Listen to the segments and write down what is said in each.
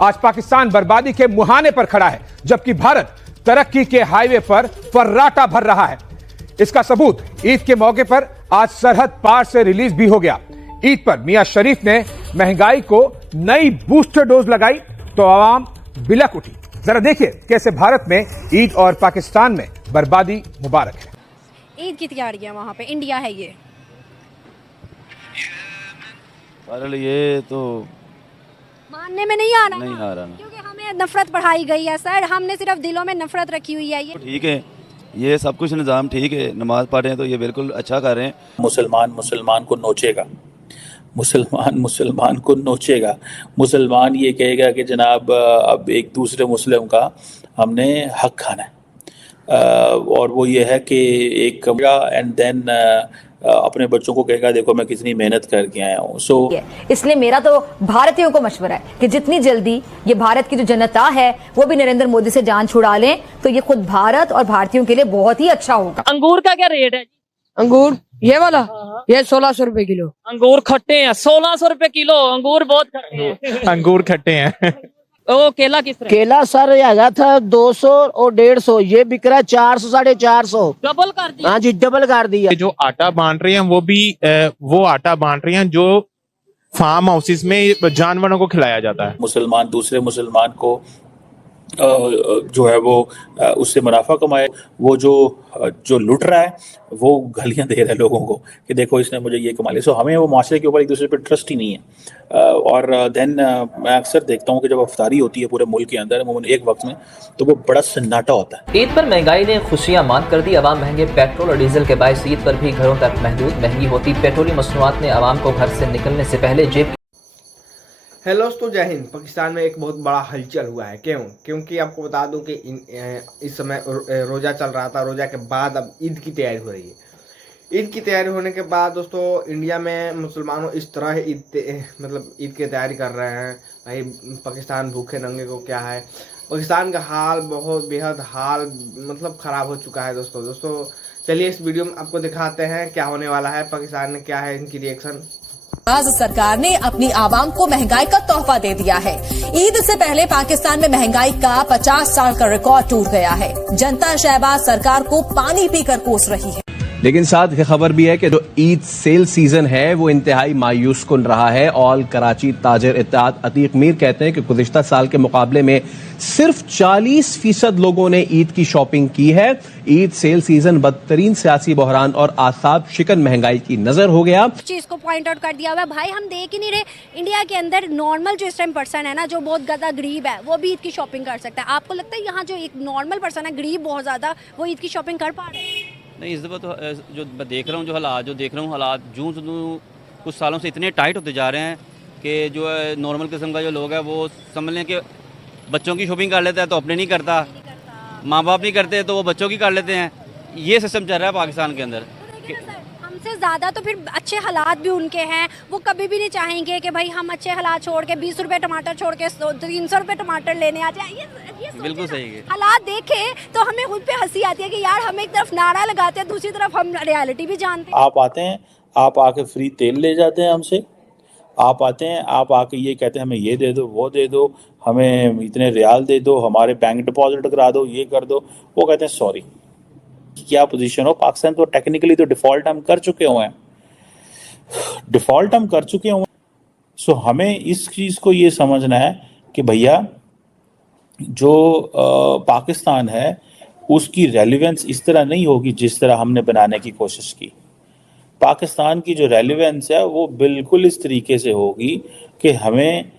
आज पाकिस्तान बर्बादी के मुहाने पर खड़ा है, जबकि भारत तरक्की के हाईवे पर फर्राटा भर रहा है। इसका सबूत ईद के मौके पर आज सरहद पार से रिलीज भी हो गया। ईद पर मियां शरीफ ने महंगाई को नई बूस्टर डोज लगाई तो आवाम बिलक उठी। जरा देखिए कैसे भारत में ईद और पाकिस्तान में बर्बादी मुबारक है। ईद की तैयारियां वहां पे, इंडिया है ये। ये तो मानने में नहीं आ रहा ना क्योंकि हमें नफरत बढ़ाई गई है सर, हमने सिर्फ दिलों में नफरत रखी हुई है। ये ठीक है, ये सब कुछ निज़ाम ठीक है, नमाज पढ़ रहे हैं तो ये बिल्कुल अच्छा कर रहे हैं। मुसलमान मुसलमान को नोचेगा, मुसलमान मुसलमान को नोचेगा, मुसलमान ये कहेगा कि जनाब अब एक दूसरे मुस्लिम का हमने हक खाना है, और वो ये है कि एक एंड देन अपने बच्चों को कहेगा देखो मैं कितनी मेहनत करके आया हूँ। इसलिए मेरा तो भारतीयों को मशवरा है कि जितनी जल्दी ये भारत की जो जनता है वो भी नरेंद्र मोदी से जान छुड़ा लें तो ये खुद भारत और भारतीयों के लिए बहुत ही अच्छा होगा। अंगूर का क्या रेट है? अंगूर ये वाला ये 1600 रुपए किलो। अंगूर खट्टे हैं, 1600 रुपए किलो अंगूर, बहुत खट्टे हैं। अंगूर खट्टे हैं। ओ केला किस तरह? केला सर आया था 200 और 150, ये बिक रहा है 400 450। डबल कर दिया? हाँ जी डबल कर दिया। जो आटा बांट रहे हैं वो भी वो आटा बांट रहे हैं जो फार्म हाउसेस में जानवरों को खिलाया जाता है। मुसलमान दूसरे मुसलमान को जो है वो उससे मुनाफा कमाए, वो जो लुट रहा है वो गालियां दे रहा है लोगों को कि देखो इसने मुझे ये कमा लिया। सो हमें वो माशरे के ऊपर एक दूसरे पे ट्रस्ट ही नहीं है। और देन मैं अक्सर देखता हूँ कि जब अफ्तारी होती है पूरे मुल्क के अंदर अमूमन एक वक्त में, तो वो बड़ा सन्नाटा होता है। ईद पर महंगाई ने खुशियां मांद कर दी। आवाम महंगे पेट्रोल और डीजल के बायस ईद पर भी घरों तक महदूद महंगी होती पेट्रोलियम मसनूआत ने आवाम को घर से निकलने से पहले जेब। हेलो दोस्तों, जय हिंद। पाकिस्तान में एक बहुत बड़ा हलचल हुआ है। क्योंकि आपको बता दूं कि इस समय रोज़ा चल रहा था। रोज़ा के बाद अब ईद की तैयारी हो रही है। ईद की तैयारी होने के बाद दोस्तों इंडिया में मुसलमानों इस तरह ईद की तैयारी कर रहे हैं। भाई पाकिस्तान भूखे नंगे को क्या है। पाकिस्तान का हाल बहुत बेहद हाल ख़राब हो चुका है दोस्तों चलिए इस वीडियो में आपको दिखाते हैं क्या होने वाला है। पाकिस्तान में क्या है इनकी रिएक्शन। आज सरकार ने अपनी आवाम को महंगाई का तोहफा दे दिया है। ईद से पहले पाकिस्तान में महंगाई का 50 साल का रिकॉर्ड टूट गया है। जनता शहबाज सरकार को पानी पीकर कोस रही है। लेकिन साथ ही खबर भी है कि जो ईद सेल सीजन है वो इंतहाई मायूस कुन रहा है। ऑल कराची ताजिर इत्तेहाद अतीक मीर कहते हैं कि गुज़िश्ता साल के मुकाबले में सिर्फ 40% लोगों ने ईद की शॉपिंग की है। ईद सेल सीजन बदतरीन सियासी बहरान और आसाब शिकन महंगाई की नजर हो गया। चीज को पॉइंट आउट कर दिया हुआ है। भाई हम देख ही नहीं रहे, इंडिया के अंदर नॉर्मल जो इस टाइम पर्सन है ना, जो बहुत ज्यादा गरीब है, वो भी ईद की शॉपिंग कर सकता है। आपको लगता है यहाँ जो एक नॉर्मल पर्सन है गरीब बहुत ज्यादा, वो ईद की शॉपिंग कर पा रहे हैं? नहीं, इस दफ़ा तो जो मैं देख रहा हूँ, हालात जूं कुछ सालों से इतने टाइट होते जा रहे हैं कि जो नॉर्मल किस्म का जो लोग है वो समझ लें कि बच्चों की शॉपिंग कर लेता है तो अपने नहीं करता, माँ बाप नहीं करते तो वो बच्चों की कर लेते हैं। ये सिस्टम चल रहा है पाकिस्तान के अंदर। हमसे ज़्यादा तो फिर अच्छे हालात भी उनके हैं। वो कभी भी नहीं चाहेंगे कि भाई हम अच्छे हालात छोड़ के 20 रुपए टमाटर छोड़ के 300 रुपए टमाटर लेने आ जाए। ये बिल्कुल सही है। हालात देखे तो हमें खुद पे हंसी आती है कि यार हम एक तरफ नारा लगाते हैं, दूसरी तरफ हम रियलिटी भी जानते हैं। आप आते हैं, आप आके फ्री तेल ले जाते हैं हमसे। आप आते हैं, आप आके ये कहते हैं हमें ये दे दो, वो दे दो, हमें इतने रियाल दे दो, हमारे बैंक डिपॉजिट करा दो, ये कर दो। वो कहते हैं सॉरी। क्या पोजीशन हो, पाकिस्तान तो टेक्निकली तो डिफॉल्ट हम कर चुके हुए हैं। सो हमें इस चीज़ को ये समझना है कि भैया जो पाकिस्तान है उसकी रेलिवेंस इस तरह नहीं होगी जिस तरह हमने बनाने की कोशिश की। पाकिस्तान की जो रेलिवेंस है वो बिल्कुल इस तरीके से होगी कि हमें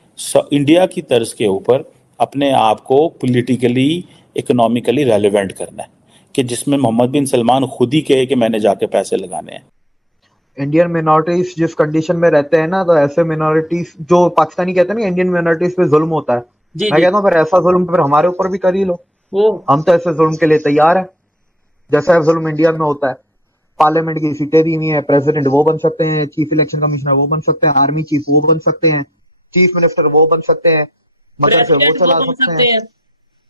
इंडिया की तर्ज के ऊपर अपने आप को पॉलिटिकली इकोनॉमिकली रेलिवेंट करना है, कि जिसमें मोहम्मद बिन सलमान खुद ही कहे कि मैंने जाके पैसे लगाने हैं। इंडियन मिनॉरिटीज जिस कंडीशन में रहते हैं ना, तो ऐसे मिनॉरिटीज जो पाकिस्तानी कहते हैं ना इंडियन मिनॉरिटीज पे जुल्म होता है। मैं कहता हूँ फिर ऐसा जुल्म फिर हमारे ऊपर भी कर ही लो। हम तो ऐसे जुल्म के लिए तैयार है जैसा जुल्म इंडिया में होता है। पार्लियामेंट की सीटें दी हुई हैं, प्रेसिडेंट वो बन सकते हैं, चीफ इलेक्शन कमिश्नर वो बन सकते हैं, आर्मी चीफ वो बन सकते हैं, चीफ मिनिस्टर वो बन सकते हैं, मदरसे वो चला सकते हैं,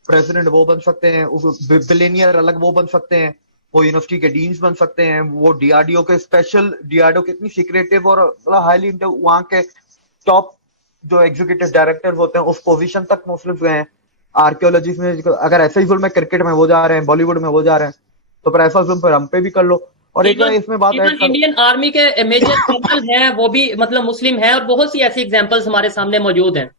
प्रेसिडेंट वो बन सकते हैं, बिलियनियर अलग वो बन सकते हैं, वो यूनिवर्सिटी के डीन्स बन सकते हैं, वो डीआरडीओ के स्पेशल डीआरडीओ कितनी सीक्रेटिव और हाईली वहाँ के टॉप जो एग्जीक्यूटिव डायरेक्टर होते हैं उस पोजीशन तक मुस्लिम गए हैं। आर्कियोलॉजिस्ट में अगर ऐसा ही जुल्म है, क्रिकेट में वो जा रहे हैं, बॉलीवुड में वो जा रहे हैं, तो फिर ऐसा जुल्म फिर हम पे भी कर लो। और एक इसमें बात है, इंडियन आर्मी के मेजर जनरल हैं वो भी मतलब मुस्लिम हैं, और बहुत सी ऐसी एग्जांपल्स हमारे सामने मौजूद हैं।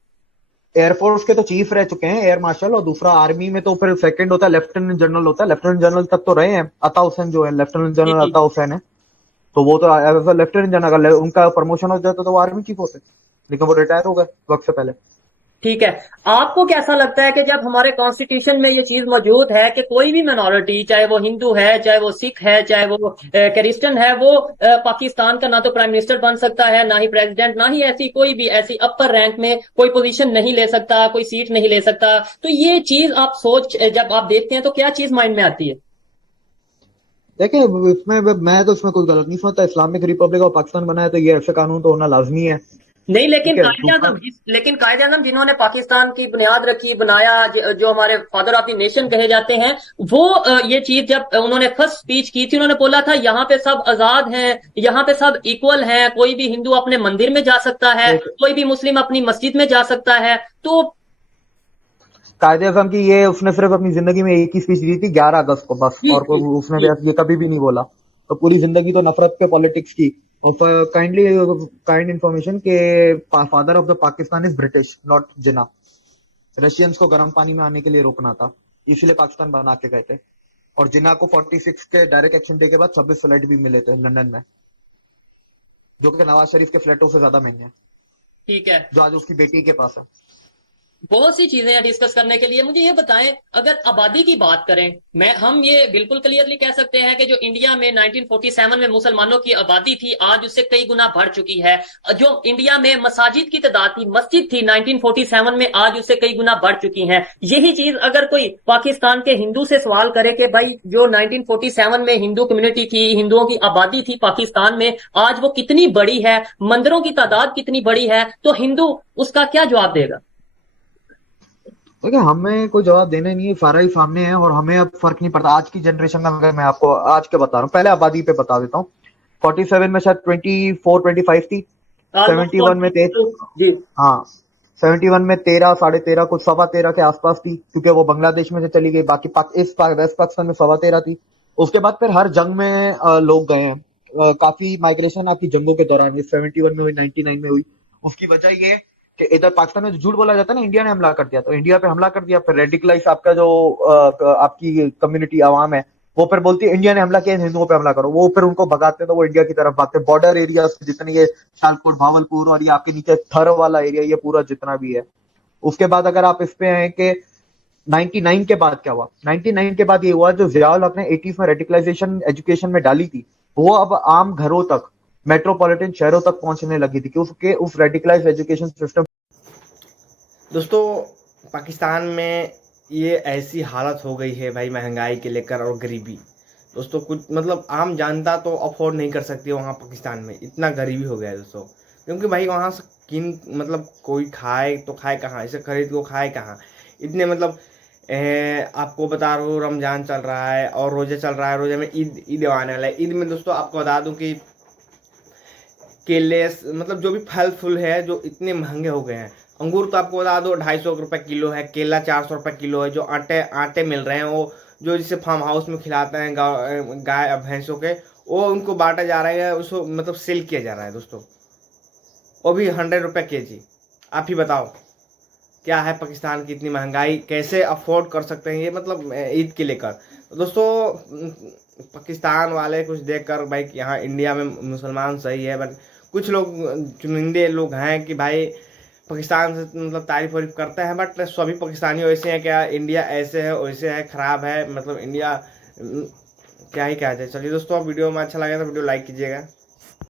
एयरफोर्स के तो चीफ रह चुके हैं, एयर मार्शल, और दूसरा आर्मी में तो फिर सेकंड होता है लेफ्टिनेंट जनरल होता है। लेफ्टिनेंट जनरल तक तो रहे हैं, अता हुसैन जो है लेफ्टिनेंट जनरल अता हुसैन है, तो वो तो एज अ लेफ्टिनेंट जनरल, अगर उनका प्रमोशन हो जाता तो वो आर्मी चीफ होते, लेकिन वो रिटायर हो गए वक्त से पहले। ठीक है, आपको कैसा लगता है कि जब हमारे कॉन्स्टिट्यूशन में ये चीज मौजूद है कि कोई भी मिनॉरिटी, चाहे वो हिंदू है, चाहे वो सिख है, चाहे वो क्रिश्चियन है, वो पाकिस्तान का ना तो प्राइम मिनिस्टर बन सकता है, ना ही प्रेसिडेंट, ना ही ऐसी कोई भी ऐसी अपर रैंक में कोई पोजीशन नहीं ले सकता, कोई सीट नहीं ले सकता, तो ये चीज आप जब आप देखते हैं तो क्या चीज माइंड में आती है? देखिए, इसमें मैं तो इसमें कोई गलत नहीं समझता। इस्लामिक रिपब्लिक ऑफ पाकिस्तान बना है तो ये ऐसे कानून तो होना लाजमी है। नहीं, लेकिन कायदे आज़म जिन्होंने पाकिस्तान की बुनियाद रखी, बनाया, जो हमारे फादर ऑफ द नेशन कहे जाते हैं, वो ये चीज जब उन्होंने फर्स्ट स्पीच की थी, उन्होंने बोला था यहाँ पे सब आजाद हैं, यहाँ पे सब इक्वल हैं, कोई भी हिंदू अपने मंदिर में जा सकता है, कोई भी मुस्लिम अपनी मस्जिद में जा सकता है। तो कायदे आज़म की ये उसने सिर्फ अपनी जिंदगी में एक ही स्पीच दी थी 11 अगस्त को बस, और कोई उसने ये कभी भी नहीं बोला। तो पूरी जिंदगी तो नफरत पे पॉलिटिक्स की। और काइंड इंफॉर्मेशन के father of the Pakistan is British, not Jinnah. Russians को गर्म पानी में आने के लिए रोकना था, इसलिए पाकिस्तान बना के गए थे। और जिन्ना को 46 के डायरेक्ट एक्शन डे के बाद 26 फ्लैट भी मिले थे लंदन में, जो कि नवाज शरीफ के फ्लैटों से ज्यादा महंगे हैं। ठीक है, जो आज उसकी बेटी के पास है। बहुत सी चीजें हैं डिस्कस करने के लिए। मुझे ये बताएं, अगर आबादी की बात करें, हम ये बिल्कुल क्लियरली कह सकते हैं कि जो इंडिया में 1947 में मुसलमानों की आबादी थी, आज उससे कई गुना बढ़ चुकी है। जो इंडिया में मसाजिद की तादाद थी, मस्जिद थी 1947 में, आज उससे कई गुना बढ़ चुकी हैं। यही चीज अगर कोई पाकिस्तान के हिंदू से सवाल करे कि भाई जो 1947 में हिंदू कम्युनिटी थी, हिंदुओं की आबादी थी पाकिस्तान में, आज वो कितनी बड़ी है, मंदिरों की तादाद कितनी बड़ी है, तो हिंदू उसका क्या जवाब देगा? देखिए, हमें कोई जवाब देना नहीं है, सारा ही सामने है, और हमें अब फर्क नहीं पड़ता। आज की जनरेशन का अगर मैं आपको आज के बता रहा हूँ, पहले आबादी पे बता देता हूँ। 47 में शायद 24-25 थी, 71 में 13, हाँ 71 में 13, 13.5, कुछ 13.25 के आसपास थी, क्योंकि वो बांग्लादेश में से चली गई। बाकी वेस्ट पाकिस्तान में 13.25 थी। उसके बाद फिर हर जंग में लोग गए हैं, काफी माइग्रेशन आपकी जंगों के दौरान हुई, 71 में हुई, 99 में हुई। उसकी वजह ये कि इधर पाकिस्तान में जो झूठ बोला जाता है ना, इंडिया ने हमला कर दिया, तो इंडिया पे हमला कर दिया, फिर रेडिकलाइज आपका जो आपकी कम्युनिटी आवाम है, वो फिर बोलती है इंडिया ने हमला किया, हिंदुओं पे हमला करो। वो फिर उनको भगाते हैं, तो वो इंडिया की तरफ भागते हैं। बॉर्डर एरिया जितने ये शालकोट, भावलपुर, और ये आपके नीचे थर वाला एरिया, ये पूरा जितना भी है। उसके बाद अगर आप इस पे हैं कि 99 के बाद क्या हुआ, 99 के बाद ये हुआ जो जियाउल अपने 80s में रेडिकलाइजेशन एजुकेशन में डाली थी, वो अब आम घरों तक, मेट्रोपॉलिटन शहरों तक पहुंचने लगी थी, क्योंकि उस रेडिकलाइज एजुकेशन सिस्टम। दोस्तों, पाकिस्तान में ये ऐसी हालत हो गई है भाई, महंगाई के लेकर और गरीबी। दोस्तों, कुछ मतलब आम जनता तो अफोर्ड नहीं कर सकती वहाँ पाकिस्तान में, इतना गरीबी हो गया है दोस्तों। क्योंकि भाई वहाँ से मतलब कोई खाए तो खाए कहाँ, इसे खरीद को खाए कहाँ। इतने मतलब आपको बता रहा हूँ, रमजान चल रहा है और रोज़ा चल रहा है, रोज़े में ईद आने वाला है। ईद में दोस्तों आपको बता दूँ कि केले, मतलब जो भी फल फूल है, जो इतने महंगे हो गए हैं। अंगूर तो आपको बता दो 250 रुपये किलो है, केला 400 रुपये किलो है। जो आटे मिल रहे हैं, वो जो जिसे फार्म हाउस में खिलाते हैं गाय भैंसों के, वो उनको बांटा जा रहा है, उसको मतलब सेल किया जा रहा है दोस्तों, वो भी 100 रुपये केजी। आप ही बताओ क्या है पाकिस्तान की इतनी महंगाई, कैसे अफोर्ड कर सकते हैं ये, मतलब ईद के लेकर। दोस्तों, पाकिस्तान वाले कुछ देखकर भाई यहाँ इंडिया में मुसलमान सही है, बट कुछ लोग चुनिंदे लोग हैं कि भाई पाकिस्तान से मतलब तारीफ वारीफ करते हैं, बट सभी पाकिस्तानी वैसे हैं क्या? इंडिया ऐसे है वैसे है, ख़राब है, मतलब इंडिया क्या ही कहा जाए। चलिए दोस्तों, वीडियो में अच्छा लगा तो वीडियो लाइक कीजिएगा।